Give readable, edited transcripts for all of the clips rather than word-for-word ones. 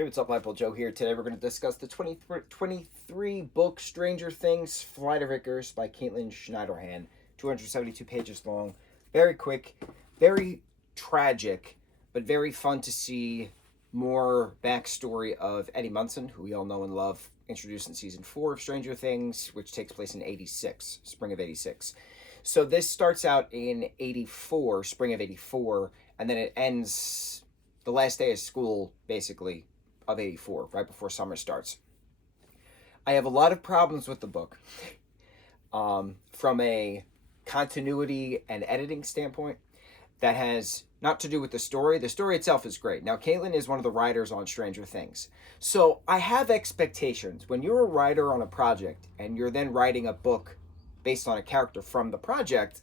Hey, what's up, lightboltjoe here. Today we're going to discuss the 2023 book Stranger Things Flight of Icarus by Caitlin Schneiderhan. 272 pages long. Very quick, very tragic, but very fun to see more backstory of Eddie Munson, who we all know and love, introduced in season 4 of Stranger Things, which takes place in 86, spring of 86. So this starts out in 84, spring of 84, and then it ends the last day of school, basically, of 84, right before summer starts. I have a lot of problems with the book from a continuity and editing standpoint that has not to do with the story. The story itself is great. Now, Caitlin is one of the writers on Stranger Things. So I have expectations. When you're a writer on a project and you're then writing a book based on a character from the project,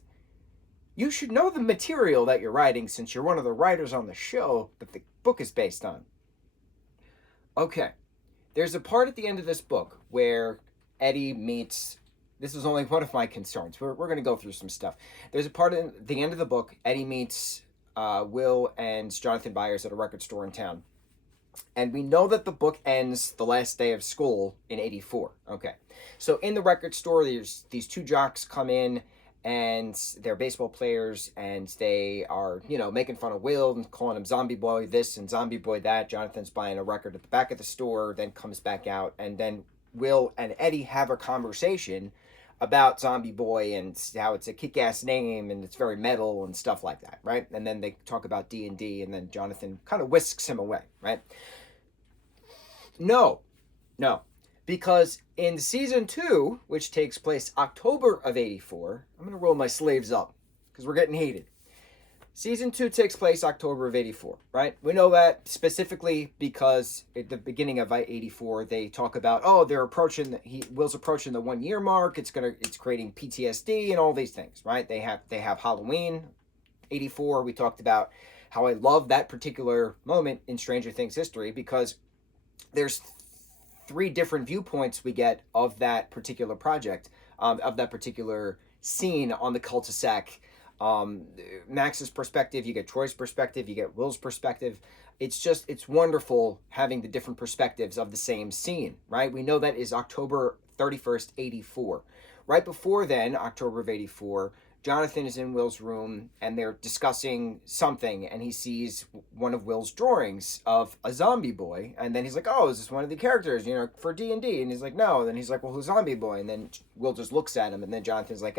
you should know the material that you're writing since you're one of the writers on the show that the book is based on. Okay, there's a part at the end of this book where Eddie meets, this is only one of my concerns. We're going to go through some stuff. There's a part at the end of the book, Eddie meets Will and Jonathan Byers at a record store in town. And we know that the book ends the last day of school in 84. Okay, so in the record store, there's these two jocks come in, and they're baseball players, and they are, making fun of Will and calling him Zombie Boy this and Zombie Boy that. Jonathan's buying a record at the back of the store, then comes back out, and then Will and Eddie have a conversation about Zombie Boy and how it's a kick-ass name and it's very metal and stuff like that, right? And then they talk about D&D, and then Jonathan kind of whisks him away, right? No. Because in season 2, which takes place October of 84, I'm going to roll my sleeves up because we're getting heated. Season 2 takes place October of 84, right? We know that specifically because at the beginning of 84, they talk about, Will's approaching the 1 year mark. It's creating PTSD and all these things, right? They have Halloween 84. We talked about how I love that particular moment in Stranger Things history because there's 3 different viewpoints we get of that particular project, of that particular scene on the cul-de-sac. Max's perspective, you get Troy's perspective, you get Will's perspective. It's wonderful having the different perspectives of the same scene, right? We know that is October 31st, 84. Right before then, October of 84, Jonathan is in Will's room and they're discussing something, and he sees one of Will's drawings of a zombie boy, and then he's like, oh, is this one of the characters, for D&D? And he's like, no. And then he's like, well, who's Zombie Boy? And then Will just looks at him, and then Jonathan's like,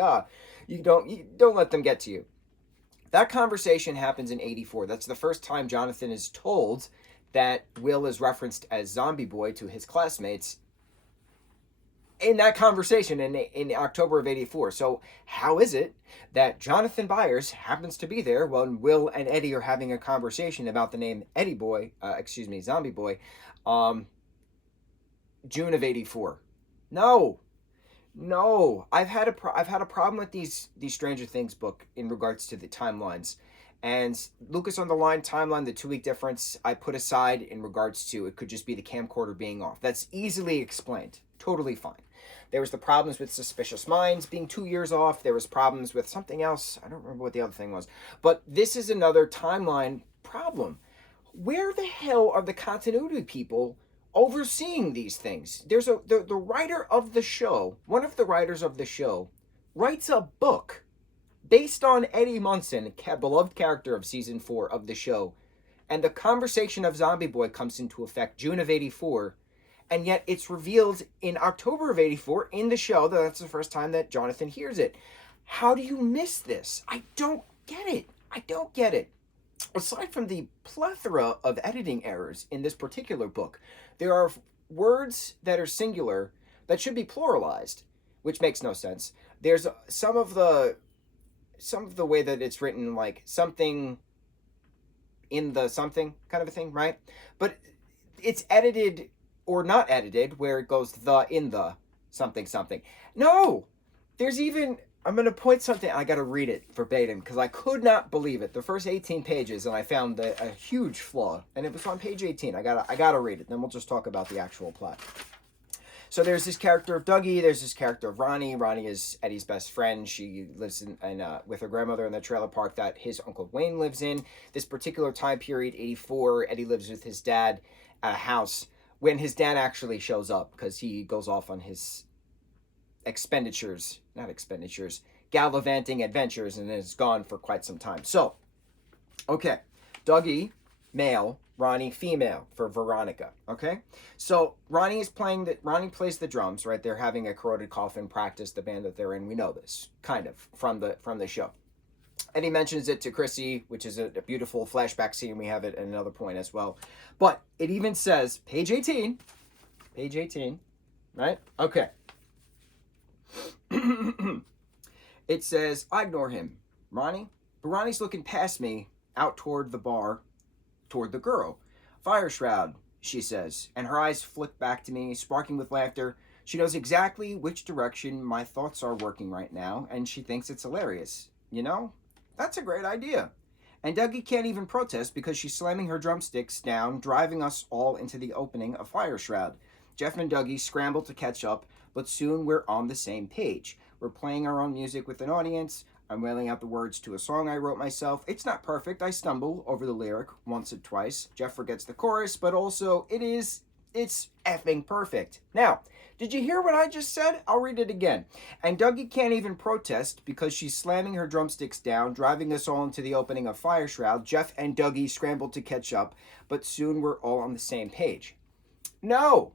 you don't let them get to you. That conversation happens in 84. That's the first time Jonathan is told that Will is referenced as Zombie Boy to his classmates in that conversation in October of 84. So how is it that Jonathan Byers happens to be there when Will and Eddie are having a conversation about the name Zombie Boy, June of 84? No. I've had a problem with these Stranger Things book in regards to the timelines. And Lucas on the Line timeline, the 2-week difference, I put aside in regards to it could just be the camcorder being off. That's easily explained. Totally fine. There was the problems with Suspicious Minds being 2 years off. There was problems with something else. I don't remember what the other thing was. But this is another timeline problem. Where the hell are the continuity people overseeing these things? There's the writer of the show, one of the writers of the show, writes a book based on Eddie Munson, beloved character of season 4 of the show. And the conversation of Zombie Boy comes into effect June of 84. And yet it's revealed in October of 84 in the show that that's the first time that Jonathan hears it. How do you miss this? I don't get it. Aside from the plethora of editing errors in this particular book, there are words that are singular that should be pluralized, which makes no sense. There's some of the way that it's written, like something in the something kind of a thing, right? But it's edited or not edited, where it goes the in the something. No, there's even, I'm going to point something, I got to read it verbatim because I could not believe it. The first 18 pages, and I found a huge flaw, and it was on page 18. I gotta read it, then we'll just talk about the actual plot. So there's this character of Dougie, there's this character of Ronnie. Ronnie is Eddie's best friend. She lives with her grandmother in the trailer park that his Uncle Wayne lives in. This particular time period, 84, Eddie lives with his dad, at a house when his dad actually shows up because he goes off on his gallivanting adventures and is gone for quite some time. So, okay, Dougie, male, Ronnie, female for Veronica. Okay, so Ronnie plays the drums. Right, they're having a corroded coffin practice. The band that they're in, we know this kind of from the show. And he mentions it to Chrissy, which is a beautiful flashback scene. We have it at another point as well. But it even says, page 18, right? Okay. It says, I ignore him, Ronnie. But Ronnie's looking past me, out toward the bar, toward the girl. Fire shroud, she says, and her eyes flick back to me, sparking with laughter. She knows exactly which direction my thoughts are working right now, and she thinks it's hilarious. You know? That's a great idea. And Dougie can't even protest because she's slamming her drumsticks down, driving us all into the opening of Fire Shroud. Jeff and Dougie scramble to catch up, but soon we're on the same page. We're playing our own music with an audience. I'm wailing out the words to a song I wrote myself. It's not perfect. I stumble over the lyric once or twice. Jeff forgets the chorus, but also it's effing perfect. Now, did you hear what I just said? I'll read it again. And Dougie can't even protest because she's slamming her drumsticks down, driving us all into the opening of Fire Shroud. Jeff and Dougie scramble to catch up, but soon we're all on the same page. No!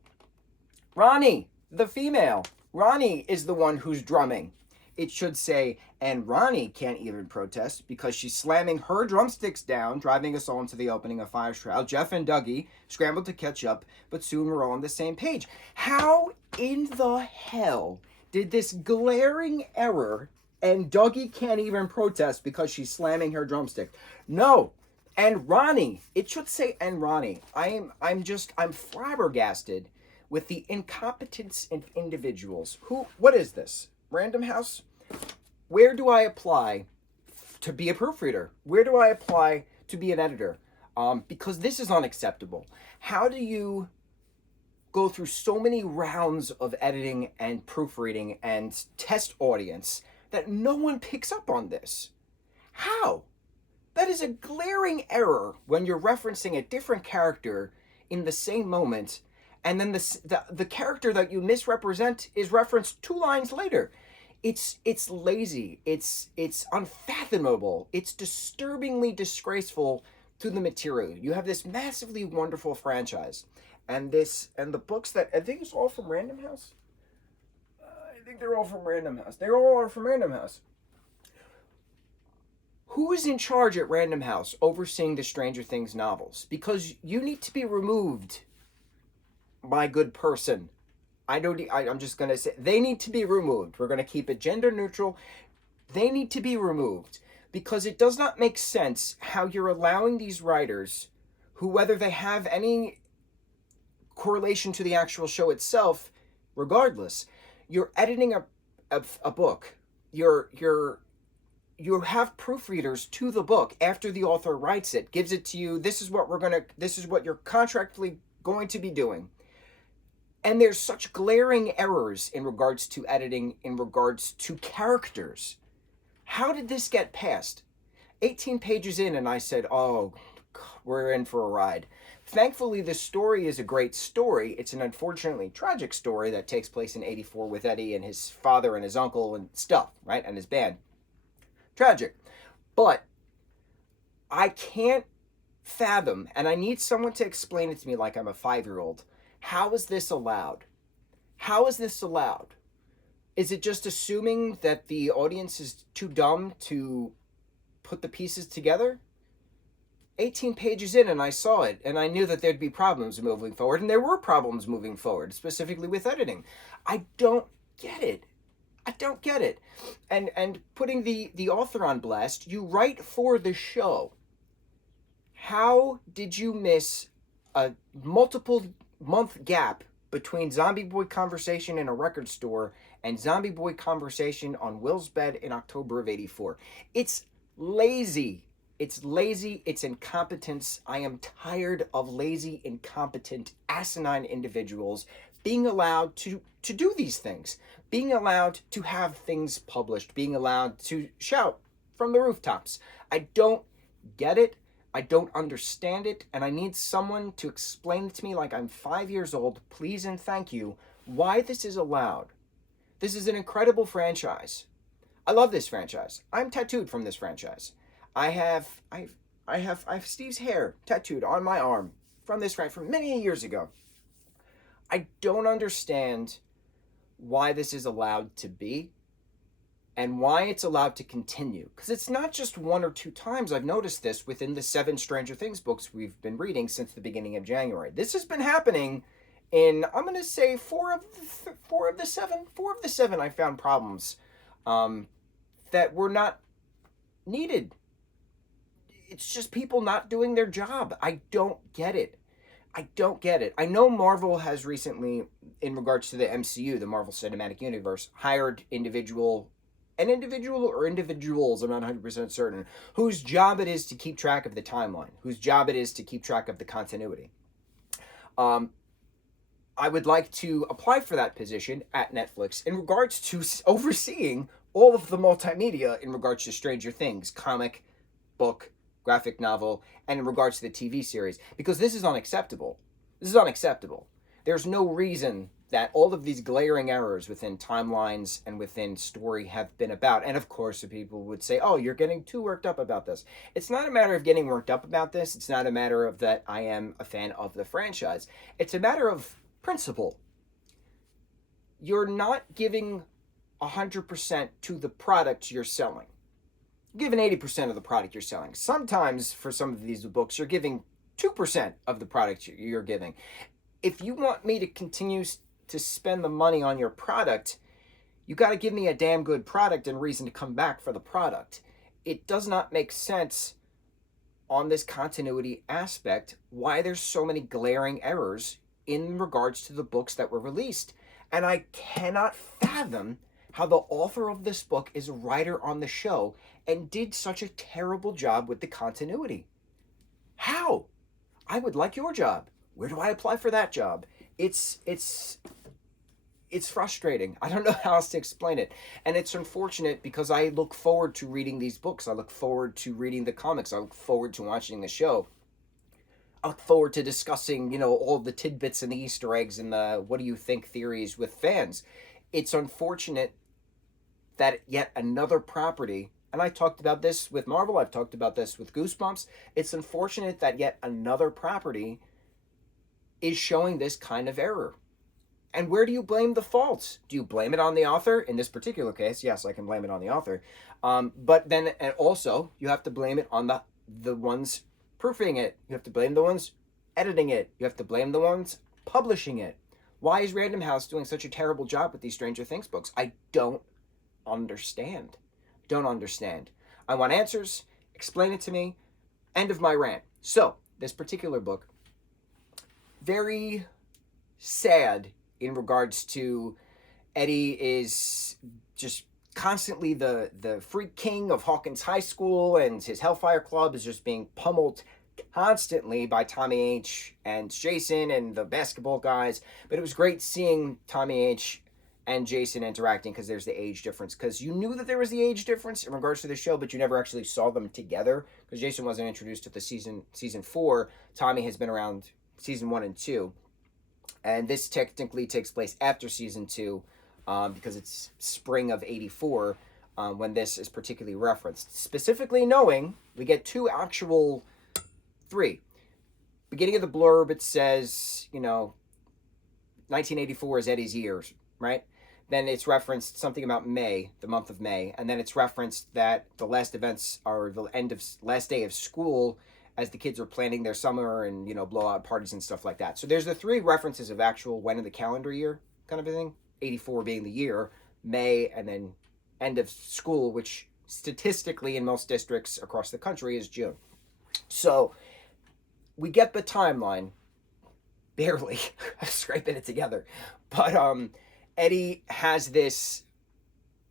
Ronnie, the female. Ronnie is the one who's drumming. It should say, and Ronnie can't even protest because she's slamming her drumsticks down, driving us all into the opening of Fire Shroud. Jeff and Dougie scrambled to catch up, but soon we're all on the same page. How in the hell did this glaring error, and Dougie can't even protest because she's slamming her drumstick? No. And Ronnie, it should say, and Ronnie. I'm flabbergasted with the incompetence of individuals. What is this? Random House? Where do I apply to be a proofreader? Where do I apply to be an editor? Because this is unacceptable. How do you go through so many rounds of editing and proofreading and test audience that no one picks up on this? How? That is a glaring error when you're referencing a different character in the same moment, and then the character that you misrepresent is referenced 2 lines later. It's lazy. It's unfathomable. It's disturbingly disgraceful to the material. You have this massively wonderful franchise, and the books that I think it's all from Random House. I think they're all from Random House. They all are from Random House. Who is in charge at Random House overseeing the Stranger Things novels? Because you need to be removed, my good person. I'm just going to say, they need to be removed. We're going to keep it gender neutral. They need to be removed because it does not make sense how you're allowing these writers, who, whether they have any correlation to the actual show itself, regardless, you're editing a book. You have proofreaders to the book after the author writes it, gives it to you. This is what you're contractually going to be doing. And there's such glaring errors in regards to editing, in regards to characters. How did this get past? 18 pages in, and I said, oh, we're in for a ride. Thankfully, the story is a great story. It's an unfortunately tragic story that takes place in '84 with Eddie and his father and his uncle and stuff, right? And his band. Tragic. But I can't fathom, and I need someone to explain it to me like I'm a 5-year-old. How is this allowed? How is this allowed? Is it just assuming that the audience is too dumb to put the pieces together? 18 pages in and I saw it, and I knew that there'd be problems moving forward, and there were problems moving forward, specifically with editing. I don't get it. And putting the author on blast, you write for the show. How did you miss a multiple-month gap between Zombie Boy Conversation in a record store and Zombie Boy Conversation on Will's bed in October of '84? It's lazy. It's incompetence. I am tired of lazy, incompetent, asinine individuals being allowed to do these things, being allowed to have things published, being allowed to shout from the rooftops. I don't get it. I don't understand it, and I need someone to explain it to me like I'm 5 years old, please and thank you, why this is allowed. This is an incredible franchise. I love this franchise. I'm tattooed from this franchise. I have I have Steve's hair tattooed on my arm from this franchise from many years ago. I don't understand why this is allowed to be and why it's allowed to continue. Because it's not just one or two times I've noticed this within the 7 Stranger Things books we've been reading since the beginning of January. This has been happening in, I'm going to say, four of the seven I found problems that were not needed. It's just people not doing their job. I don't get it. I don't get it. I know Marvel has recently, in regards to the MCU, the Marvel Cinematic Universe, hired an individual or individuals, I'm not 100% certain, whose job it is to keep track of the timeline, whose job it is to keep track of the continuity. I would like to apply for that position at Netflix in regards to overseeing all of the multimedia in regards to Stranger Things, comic, book, graphic novel, and in regards to the TV series, because this is unacceptable. This is unacceptable. There's no reason that all of these glaring errors within timelines and within story have been about. And of course, people would say, oh, you're getting too worked up about this. It's not a matter of getting worked up about this. It's not a matter of that I am a fan of the franchise. It's a matter of principle. You're not giving 100% to the product you're selling. You're giving 80% of the product you're selling. Sometimes for some of these books, you're giving 2% of the product you're giving. If you want me to continue to spend the money on your product, you got to give me a damn good product and reason to come back for the product. It does not make sense on this continuity aspect why there's so many glaring errors in regards to the books that were released. And I cannot fathom how the author of this book is a writer on the show and did such a terrible job with the continuity. How? I would like your job. Where do I apply for that job? It's frustrating. I don't know how else to explain it. And it's unfortunate because I look forward to reading these books. I look forward to reading the comics. I look forward to watching the show. I look forward to discussing, all the tidbits and the Easter eggs and the what do you think theories with fans. It's unfortunate that yet another property, and I talked about this with Marvel, I've talked about this with Goosebumps, it's unfortunate that yet another property is showing this kind of error. And where do you blame the faults? Do you blame it on the author? In this particular case, yes, I can blame it on the author. But then and also, you have to blame it on the ones proofing it. You have to blame the ones editing it. You have to blame the ones publishing it. Why is Random House doing such a terrible job with these Stranger Things books? I don't understand. Don't understand. I want answers. Explain it to me. End of my rant. So, this particular book, very sad in regards to Eddie is just constantly the freak king of Hawkins High School, and his Hellfire Club is just being pummeled constantly by Tommy H. and Jason and the basketball guys. But it was great seeing Tommy H. and Jason interacting because there's the age difference. Because you knew that there was the age difference in regards to the show, but you never actually saw them together because Jason wasn't introduced to the season 4. Tommy has been around season 1 and 2. And this technically takes place after season 2 because it's spring of 84 when this is particularly referenced. Specifically knowing, we get 3. Beginning of the blurb, it says, 1984 is Eddie's years, right? Then it's referenced something about May, the month of May. And then it's referenced that the last events are the last day of school as the kids are planning their summer and, blowout parties and stuff like that. So there's the 3 references of actual when in the calendar year kind of a thing. 84 being the year, May, and then end of school, which statistically in most districts across the country is June. So we get the timeline, barely, scraping it together. But Eddie has this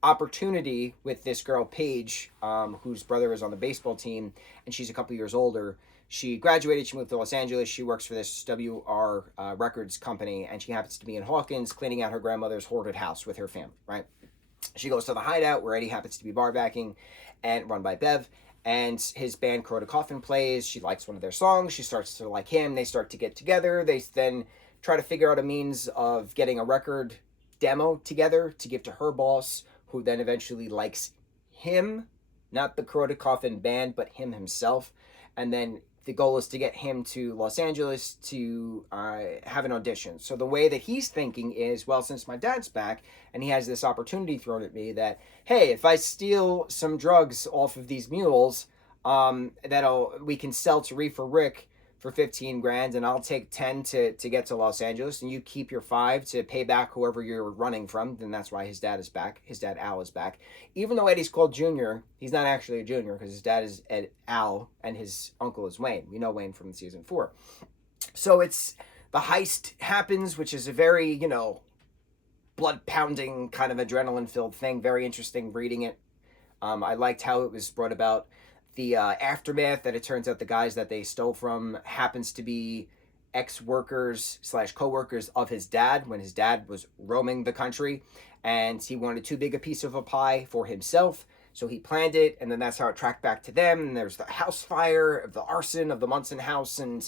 opportunity with this girl, Paige, whose brother is on the baseball team, and she's a couple years older. She graduated, she moved to Los Angeles, she works for this WR Records company, and she happens to be in Hawkins cleaning out her grandmother's hoarded house with her family, right? She goes to the hideout where Eddie happens to be bar backing and run by Bev, and his band Crow Coffin plays. She likes one of their songs. She starts to like him. They start to get together. They then try to figure out a means of getting a record demo together to give to her boss, who then eventually likes him, not the Crow Coffin band, but him himself. And then the goal is to get him to Los Angeles to have an audition. So the way that he's thinking is, well, since my dad's back and he has this opportunity thrown at me that, hey, if I steal some drugs off of these mules, we can sell to Reefer Rick for 15 grand, and I'll take 10 to get to Los Angeles, and you keep your 5 to pay back whoever you're running from. Then that's why his dad is back. His dad Al is back. Even though Eddie's called Junior, he's not actually a junior because his dad is Al and his uncle is Wayne. We know Wayne from season 4. So it's the heist happens, which is a very, blood pounding kind of adrenaline filled thing. Very interesting reading it. I liked how it was brought about. The aftermath that it turns out the guys that they stole from happens to be ex-workers / co-workers of his dad when his dad was roaming the country, and he wanted too big a piece of a pie for himself, so he planned it, and then that's how it tracked back to them. And there's the house fire, the arson of the Munson house, and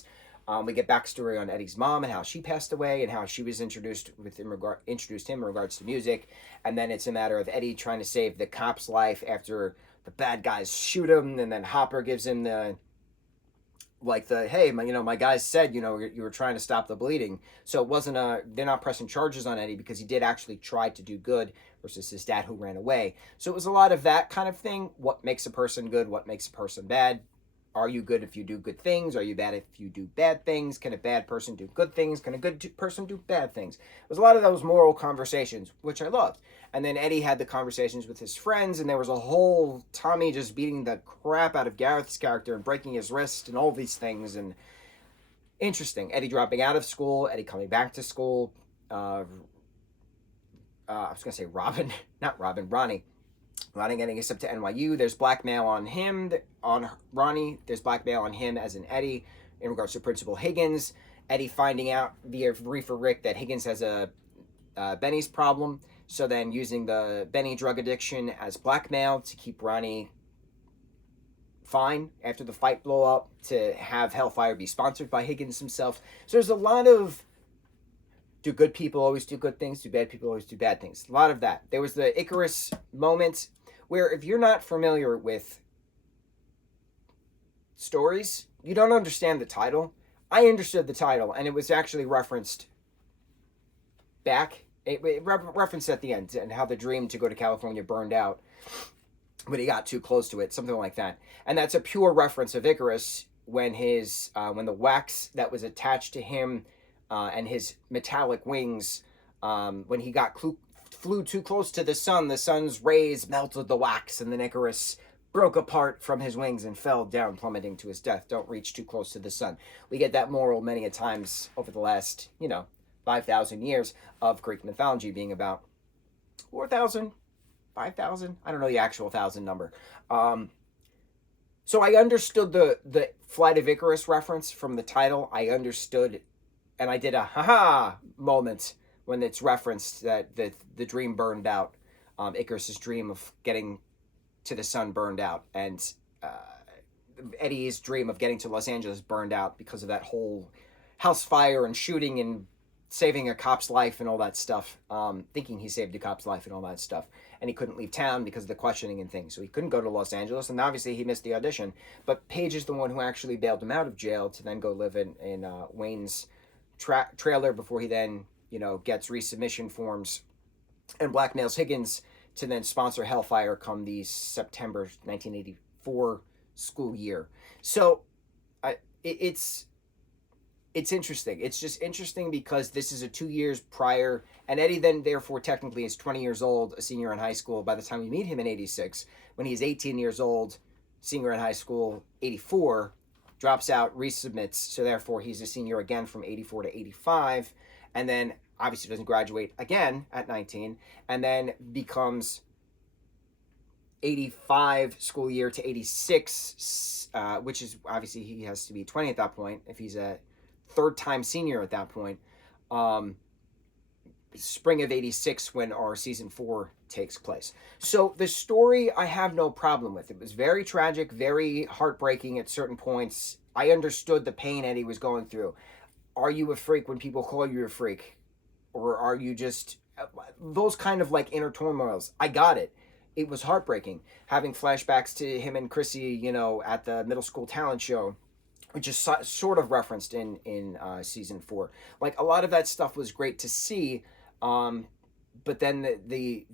we get backstory on Eddie's mom and how she passed away and how she was introduced him in regards to music. And then it's a matter of Eddie trying to save the cop's life after the bad guys shoot him, and then Hopper gives him hey, my guys said, you were trying to stop the bleeding. So it wasn't they're not pressing charges on Eddie because he did actually try to do good versus his dad who ran away. So it was a lot of that kind of thing. What makes a person good? What makes a person bad? Are you good if you do good things? Are you bad if you do bad things? Can a bad person do good things? Can a good person do bad things? It was a lot of those moral conversations, which I loved. And then Eddie had the conversations with his friends, and there was a whole Tommy just beating the crap out of Gareth's character and breaking his wrist and all these things. And interesting. Eddie dropping out of school, Eddie coming back to school. I was going to say Robin, not Robin, Ronnie. Ronnie getting us up to NYU. There's blackmail on him, on Ronnie. There's blackmail on him as in Eddie in regards to Principal Higgins. Eddie finding out via Reefer Rick that Higgins has a Benny's problem. So then using the Benny drug addiction as blackmail to keep Ronnie fine after the fight blow up, to have Hellfire be sponsored by Higgins himself. So there's a lot of, do good people always do good things? Do bad people always do bad things? A lot of that. There was the Icarus moment where, if you're not familiar with stories, you don't understand the title. I understood the title, and it was actually referenced back. It referenced at the end, and how the dream to go to California burned out, but he got too close to it, something like that. And that's a pure reference of Icarus when when the wax that was attached to him and his metallic wings, when he flew too close to the sun's rays melted the wax, and then Icarus broke apart from his wings and fell down, plummeting to his death. Don't reach too close to the sun. We get that moral many a times over the last, 5,000 years of Greek mythology, being about 4,000, 5,000. I don't know the actual thousand number. So I understood the Flight of Icarus reference from the title. I understood, and I did a haha moment when it's referenced that the dream burned out. Icarus's dream of getting to the sun burned out, and Eddie's dream of getting to Los Angeles burned out because of that whole house fire and shooting and saving a cop's life and all that stuff, thinking he saved a cop's life and all that stuff. And he couldn't leave town because of the questioning and things. So he couldn't go to Los Angeles, and obviously he missed the audition. But Paige is the one who actually bailed him out of jail to then go live in Wayne's trailer before he then, gets resubmission forms and blackmails Higgins to then sponsor Hellfire come the September 1984 school year. So it's interesting. It's just interesting because this is a 2 years prior, and Eddie then therefore technically is 20 years old, a senior in high school by the time we meet him in 86. When he's 18 years old, senior in high school, 84, drops out, resubmits, so therefore he's a senior again from 84 to 85, and then obviously doesn't graduate again at 19, and then becomes 85 school year to 86, which is obviously he has to be 20 at that point if he's a third-time senior at that point. Spring of 86 when our season 4 takes place. So the story I have no problem with. It was very tragic, very heartbreaking at certain points. I understood the pain Eddie was going through. Are you a freak when people call you a freak? Or are you just those kind of like inner turmoils? I got it. It was heartbreaking having flashbacks to him and Chrissy, you know, at the middle school talent show, which is sort of referenced in season 4. Like a lot of that stuff was great to see, um, but then the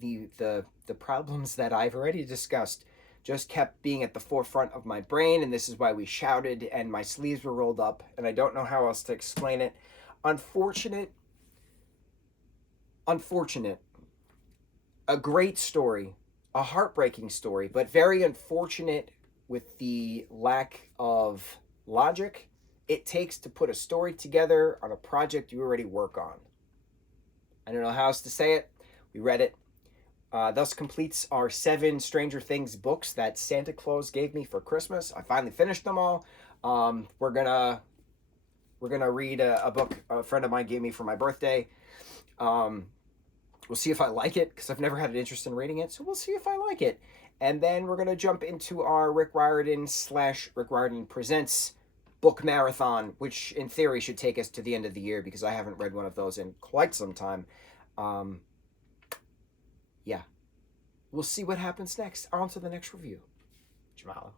problems that I've already discussed just kept being at the forefront of my brain, and this is why we shouted and my sleeves were rolled up, and I don't know how else to explain it. Unfortunate, unfortunate. A great story, a heartbreaking story, but very unfortunate with the lack of logic it takes to put a story together on a project you already work on. I don't know how else to say it. We read it. Thus completes our 7 Stranger Things books that Santa Claus gave me for Christmas. I finally finished them all. We're gonna read a book a friend of mine gave me for my birthday. We'll see if I like it because I've never had an interest in reading it. So we'll see if I like it. And then we're gonna jump into our Rick Riordan / Rick Riordan Presents book marathon, which in theory should take us to the end of the year because I haven't read one of those in quite some time. Yeah, we'll see what happens next. On to the next review. Mahalo.